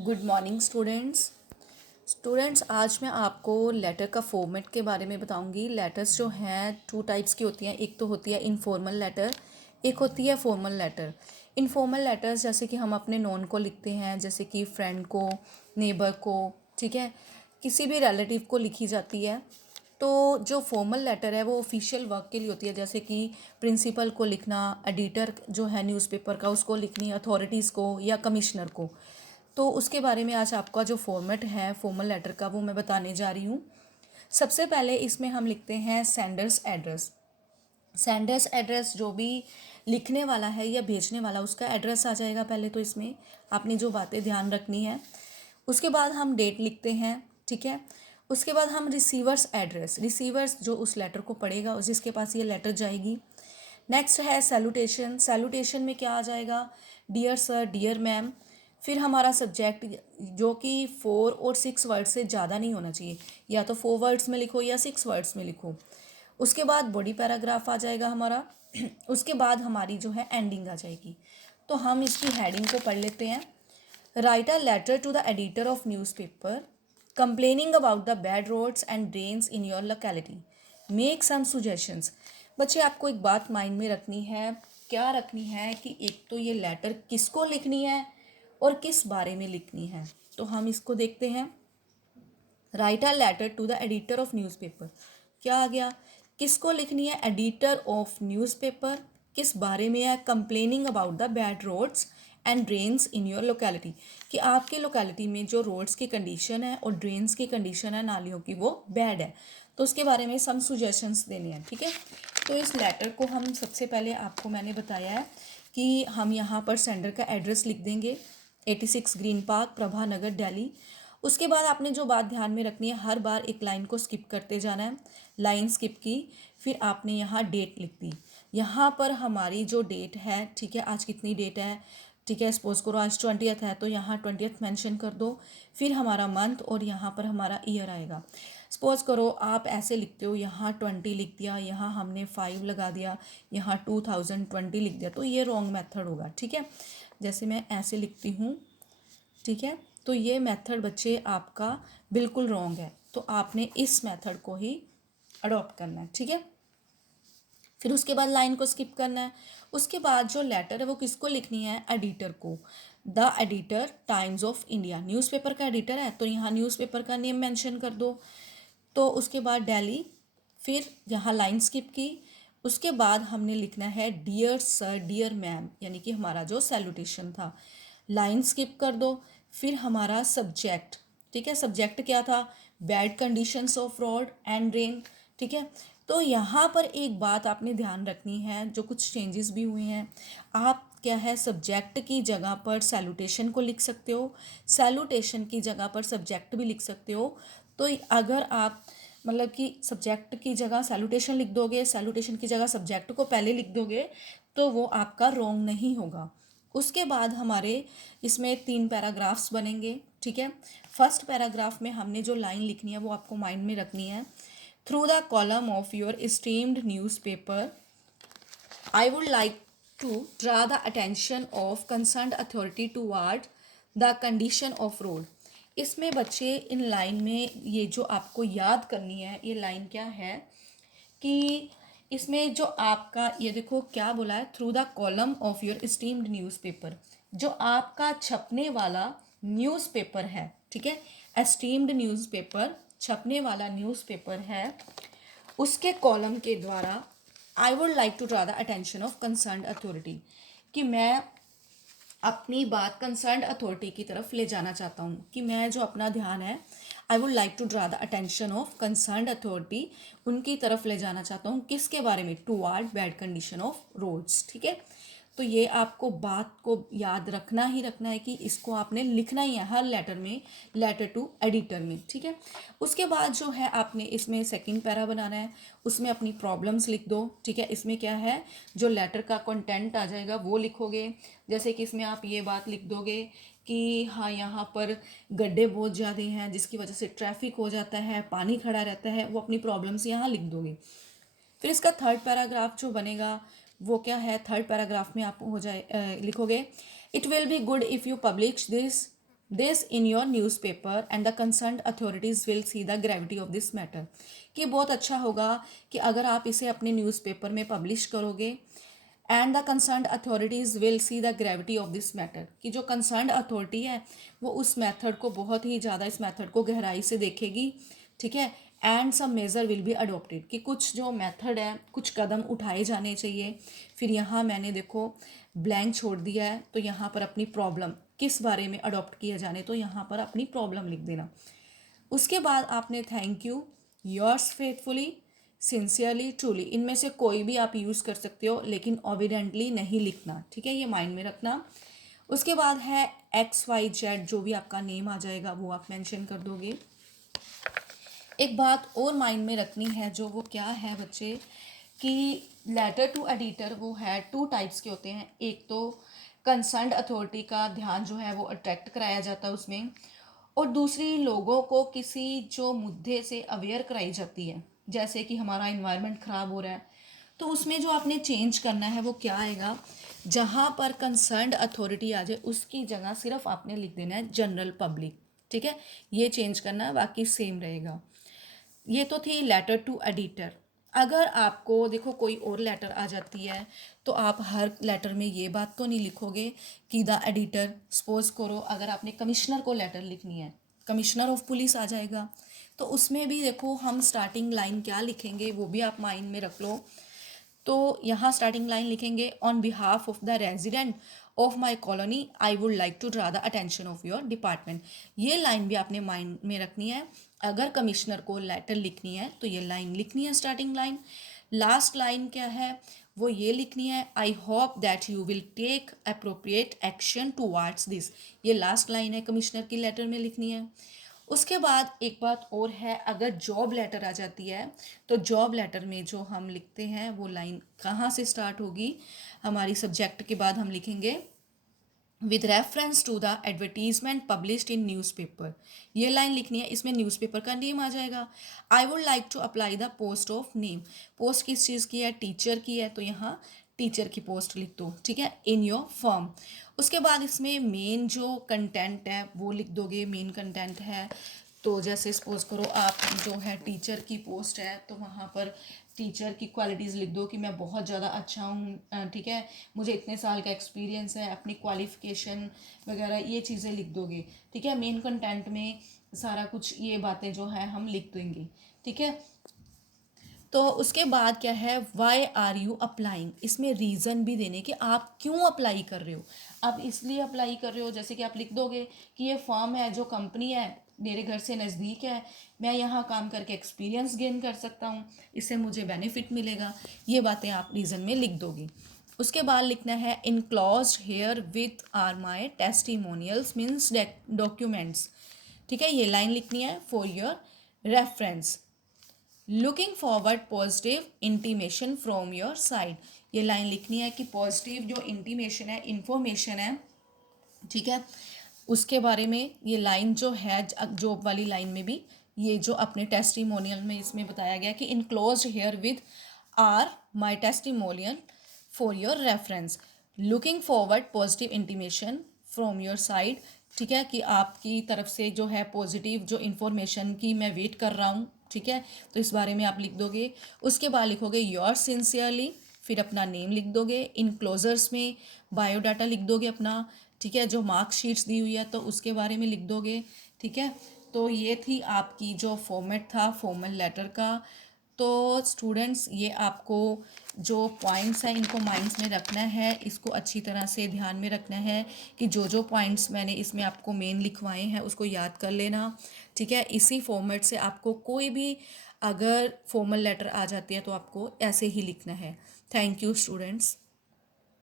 Good morning students आज मैं आपको लेटर का फॉर्मेट के बारे में बताऊंगी। लेटर्स जो हैं टू टाइप्स की होती हैं। एक तो होती है इनफॉर्मल लेटर, एक होती है फॉर्मल लेटर। इनफॉर्मल लेटर्स जैसे कि हम अपने नॉन को लिखते हैं, जैसे कि फ्रेंड को, नेबर को, ठीक है, किसी भी रिलेटिव को लिखी जाती है। तो जो फॉर्मल लेटर है वो ऑफिशियल वर्क के लिए होती है, जैसे कि प्रिंसिपल को लिखना, एडिटर जो है न्यूज़पेपर का उसको लिखनी, अथॉरिटीज़ को या कमिश्नर को। तो उसके बारे में आज आपका जो फॉर्मेट है फॉर्मल लेटर का वो मैं बताने जा रही हूँ। सबसे पहले इसमें हम लिखते हैं सेंडर्स एड्रेस। सेंडर्स एड्रेस जो भी लिखने वाला है या भेजने वाला उसका एड्रेस आ जाएगा पहले, तो इसमें आपने जो बातें ध्यान रखनी है। उसके बाद हम डेट लिखते हैं, ठीक है। उसके बाद हम रिसीवर्स एड्रेस, रिसीवर्स जो उस लेटर को पढ़ेगा, जिसके पास ये लेटर जाएगी। नेक्स्ट है सैल्यूटेशन। सैल्यूटेशन में क्या आ जाएगा? Dear sir, dear ma'am. फिर हमारा सब्जेक्ट जो कि 4 और 6 वर्ड से ज़्यादा नहीं होना चाहिए, या तो 4 वर्ड्स में लिखो या 6 वर्ड्स में लिखो। उसके बाद बॉडी पैराग्राफ आ जाएगा हमारा। उसके बाद हमारी जो है एंडिंग आ जाएगी। तो हम इसकी हेडिंग को पढ़ लेते हैं। Write a letter to the editor of newspaper complaining about the bad roads and drains in your locality. Make some suggestions. बच्चे आपको एक बात माइंड में रखनी है। क्या रखनी है कि एक तो ये लेटर किसको लिखनी है और किस बारे में लिखनी है। तो हम इसको देखते हैं। Write a letter to the editor of newspaper, क्या आ गया? किसको लिखनी है? Editor of newspaper. किस बारे में है? Complaining about the bad roads and drains in your locality, कि आपके लोकेलिटी में जो रोड्स की कंडीशन है और ड्रेन्स की कंडीशन है, नालियों की, वो बैड है। तो उसके बारे में सम सुजेशंस देने हैं, ठीक है। तो इस लेटर को हम सबसे पहले आपको मैंने बताया है कि हम यहाँ पर सेंडर का एड्रेस लिख देंगे, 86 ग्रीन पार्क, प्रभा नगर, दिल्ली। उसके बाद आपने जो बात ध्यान में रखनी है, हर बार एक लाइन को स्किप करते जाना है। लाइन स्किप की, फिर आपने यहाँ डेट लिख दी। यहाँ पर हमारी जो डेट है, ठीक है, आज कितनी डेट है, ठीक है, सपोज करो आज 20th है, तो यहाँ 20th मेंशन कर दो। फिर हमारा मंथ और यहाँ पर हमारा ईयर आएगा। सपोज करो आप ऐसे लिखते हो, यहाँ 20 लिख दिया, यहाँ हमने 5 लगा दिया, यहाँ 2020 लिख दिया, तो ये रॉन्ग मेथड होगा, ठीक है। जैसे मैं ऐसे लिखती हूँ, ठीक है, तो ये मेथड बच्चे आपका बिल्कुल रॉन्ग है। तो आपने इस मेथड को ही अडॉप्ट करना है, ठीक है। फिर उसके बाद लाइन को स्किप करना है। उसके बाद जो लेटर है वो किसको लिखनी है? एडिटर को। The editor, times of India, newspaper का एडिटर है, तो यहाँ न्यूज़पेपर का नेम मेंशन कर दो। तो उसके बाद दिल्ली, फिर यहाँ लाइन स्किप की। उसके बाद हमने लिखना है डियर सर, डियर मैम, यानी कि हमारा जो सैल्यूटेशन था। लाइन स्किप कर दो। फिर हमारा सब्जेक्ट, ठीक है, सब्जेक्ट क्या था? Bad conditions of road and rain, ठीक है। तो यहाँ पर एक बात आपने ध्यान रखनी है, जो कुछ चेंजेस भी हुए हैं। आप क्या है, सब्जेक्ट की जगह पर सैल्यूटेशन को लिख सकते हो, सैल्यूटेशन की जगह पर सब्जेक्ट भी लिख सकते हो। तो अगर आप मतलब कि सब्जेक्ट की जगह सैल्यूटेशन लिख दोगे, सैल्यूटेशन की जगह सब्जेक्ट को पहले लिख दोगे, तो वो आपका रॉन्ग नहीं होगा। उसके बाद हमारे इसमें 3 पैराग्राफ्स बनेंगे, ठीक है। फर्स्ट पैराग्राफ में हमने जो लाइन लिखनी है वो आपको माइंड में रखनी है। Through the column of your steamed newspaper I would like to draw the attention of concerned authority toward the condition of road। इसमें बच्चे इन लाइन में ये जो आपको याद करनी है, ये लाइन क्या है कि इसमें जो आपका ये देखो क्या बोला है, through the column of your steamed newspaper, जो आपका छपने वाला न्यूज़पेपर है, ठीक है, एस्टीम्ड न्यूज़पेपर, छपने वाला न्यूज़पेपर है, उसके कॉलम के द्वारा I would like to draw the attention of concerned authority, कि मैं अपनी बात कंसर्न्ड अथॉरिटी की तरफ ले जाना चाहता हूँ, कि मैं जो अपना ध्यान है, I would like to draw the attention of concerned authority, उनकी तरफ ले जाना चाहता हूँ। किसके बारे में? Toward bad condition of roads, ठीक है। तो ये आपको बात को याद रखना ही रखना है कि इसको आपने लिखना ही है हर लेटर में, लेटर टू एडिटर में, ठीक है। उसके बाद जो है आपने इसमें सेकंड पैरा बनाना है, उसमें अपनी प्रॉब्लम्स लिख दो, ठीक है। इसमें क्या है, जो लेटर का कंटेंट आ जाएगा वो लिखोगे। जैसे कि इसमें आप ये बात लिख दोगे कि हाँ यहाँ पर गड्ढे बहुत ज़्यादा हैं जिसकी वजह से ट्रैफिक हो जाता है, पानी खड़ा रहता है, वो अपनी प्रॉब्लम्स यहाँ लिख दोगे। फिर इसका थर्ड पैराग्राफ जो बनेगा वो क्या है, थर्ड पैराग्राफ में आप हो जाए लिखोगे, it will be good if you publish this this in your newspaper and the concerned authorities will see the gravity of this matter. कि बहुत अच्छा होगा कि अगर आप इसे अपने न्यूज़पेपर में पब्लिश करोगे and the concerned authorities will see the gravity of this matter, कि जो कंसर्न्ड अथॉरिटी है वो उस मेथड को बहुत ही ज़्यादा, इस मेथड को गहराई से देखेगी, ठीक है। And some measure will be adopted, कि कुछ जो मेथड है, कुछ कदम उठाए जाने चाहिए। फिर यहाँ मैंने देखो ब्लैंक छोड़ दिया है, तो यहाँ पर अपनी प्रॉब्लम किस बारे में अडॉप्ट किया जाने, तो यहाँ पर अपनी प्रॉब्लम लिख देना। उसके बाद आपने thank you, yours faithfully, sincerely, truly, इनमें से कोई भी आप यूज़ कर सकते हो, लेकिन ओबिडेंटली नहीं लिखना, ठीक है, ये माइंड में रखना। उसके बाद है XYZ, जो भी आपका नेम आ जाएगा वो आप मेंशन कर दोगे। एक बात और माइंड में रखनी है, जो वो क्या है बच्चे, कि लेटर टू एडिटर वो है टू टाइप्स के होते हैं। एक तो कंसर्न्ड अथॉरिटी का ध्यान जो है वो अट्रैक्ट कराया जाता है उसमें, और दूसरी लोगों को किसी जो मुद्दे से अवेयर कराई जाती है, जैसे कि हमारा इन्वायरमेंट ख़राब हो रहा है, तो उसमें जो आपने चेंज करना है वो क्या आएगा, जहाँ पर कंसर्न्ड अथॉरिटी आ जाए उसकी जगह सिर्फ आपने लिख देना है जनरल पब्लिक, ठीक है, ये चेंज करना है, बाकी सेम रहेगा। ये तो थी लेटर टू एडिटर। अगर आपको देखो कोई और लेटर आ जाती है, तो आप हर लेटर में ये बात तो नहीं लिखोगे कि द एडिटर, सपोज करो अगर आपने कमिश्नर को लेटर लिखनी है, कमिश्नर ऑफ पुलिस आ जाएगा, तो उसमें भी देखो हम स्टार्टिंग लाइन क्या लिखेंगे वो भी आप माइंड में रख लो। तो यहाँ स्टार्टिंग लाइन लिखेंगे, on behalf of the resident of my colony I would like to draw the attention of your department. ये लाइन भी आपने माइंड में रखनी है। अगर कमिश्नर को लेटर लिखनी है तो ये लाइन लिखनी है, स्टार्टिंग लाइन। लास्ट लाइन क्या है, वो ये लिखनी है, I hope that you will take appropriate action towards this. ये लास्ट लाइन है, कमिश्नर की लेटर में लिखनी है। उसके बाद एक बात और है, अगर जॉब लेटर आ जाती है तो जॉब लेटर में जो हम लिखते हैं वो लाइन कहाँ से स्टार्ट होगी, हमारी सब्जेक्ट के बाद हम लिखेंगे with reference to the advertisement published in newspaper. ये लाइन लिखनी है, इसमें न्यूज़पेपर का नेम आ जाएगा। I would like to apply the post of name, post किस चीज़ की है, टीचर की है, तो यहाँ टीचर की पोस्ट लिख दो, ठीक है, इन योर फर्म। उसके बाद इसमें मेन जो कंटेंट है वो लिख दोगे, मेन कंटेंट है तो जैसे सपोज करो आप जो है टीचर की पोस्ट है, तो वहाँ पर टीचर की क्वालिटीज़ लिख दो कि मैं बहुत ज़्यादा अच्छा हूँ, ठीक है, मुझे इतने साल का एक्सपीरियंस है, अपनी क्वालिफ़िकेशन वगैरह ये चीज़ें लिख दोगे, ठीक है। मेन कंटेंट में सारा कुछ ये बातें जो है हम लिख देंगे, ठीक है। तो उसके बाद क्या है, वाई आर यू अप्लाइंग, इसमें रीज़न भी देने कि आप क्यों अप्लाई कर रहे हो। आप इसलिए अप्लाई कर रहे हो, जैसे कि आप लिख दोगे कि ये फर्म है, जो कंपनी है मेरे घर से नज़दीक है, मैं यहाँ काम करके एक्सपीरियंस गेन कर सकता हूँ, इससे मुझे बेनिफिट मिलेगा, ये बातें आप रीज़न में लिख दोगे। उसके बाद लिखना है, enclose herewith are my testimonials means documents, ठीक है, ये लाइन लिखनी है for your reference. Looking forward positive intimation from your side, ये लाइन लिखनी है कि पॉजिटिव जो इंटीमेशन है, इंफॉर्मेशन है, ठीक है, उसके बारे में ये लाइन जो है, जॉब वाली लाइन में भी ये जो अपने टेस्टिमोनियल में इसमें बताया गया कि enclose herewith are my testimonial for your reference, looking forward positive intimation from your side, ठीक है, कि आपकी तरफ से जो है पॉजिटिव जो इन्फॉर्मेशन की मैं वेट कर रहा हूँ, ठीक है, तो इस बारे में आप लिख दोगे। उसके बाद लिखोगे योर सिंसियरली, फिर अपना नेम लिख दोगे, इनक्लोजर्स में बायोडाटा लिख दोगे अपना, ठीक है, जो मार्कशीट्स दी हुई है तो उसके बारे में लिख दोगे, ठीक है। तो ये थी आपकी जो फॉर्मेट था फॉर्मल लेटर का। तो स्टूडेंट्स ये आपको जो पॉइंट्स हैं इनको माइंड्स में रखना है, इसको अच्छी तरह से ध्यान में रखना है कि जो जो पॉइंट्स मैंने इसमें आपको मेन लिखवाए हैं उसको याद कर लेना, ठीक है। इसी फॉर्मेट से आपको कोई भी अगर फॉर्मल लेटर आ जाती है तो आपको ऐसे ही लिखना है। Thank you students.